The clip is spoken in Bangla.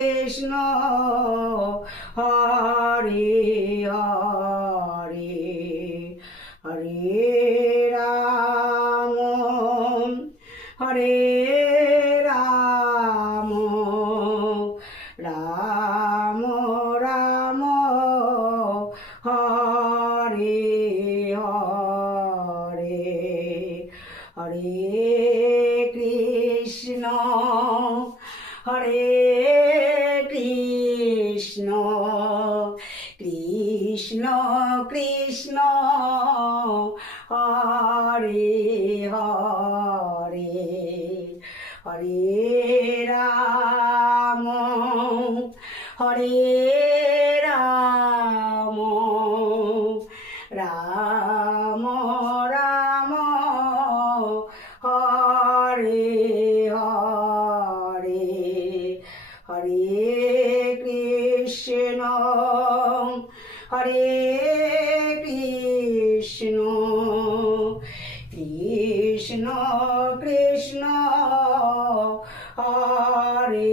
কৃষ্ণ হরে হরে হরে রাম হরে রাম রাম রাম হরে হরে হরে কৃষ্ণ হরে কৃষ্ণ কৃষ্ণ কৃষ্ণ হরে হরে হরে রাম হরে রাম রাম রাম হরে হরে হরে কৃষ্ণ হরে কৃষ্ণ কৃষ্ণ কৃষ্ণ হরে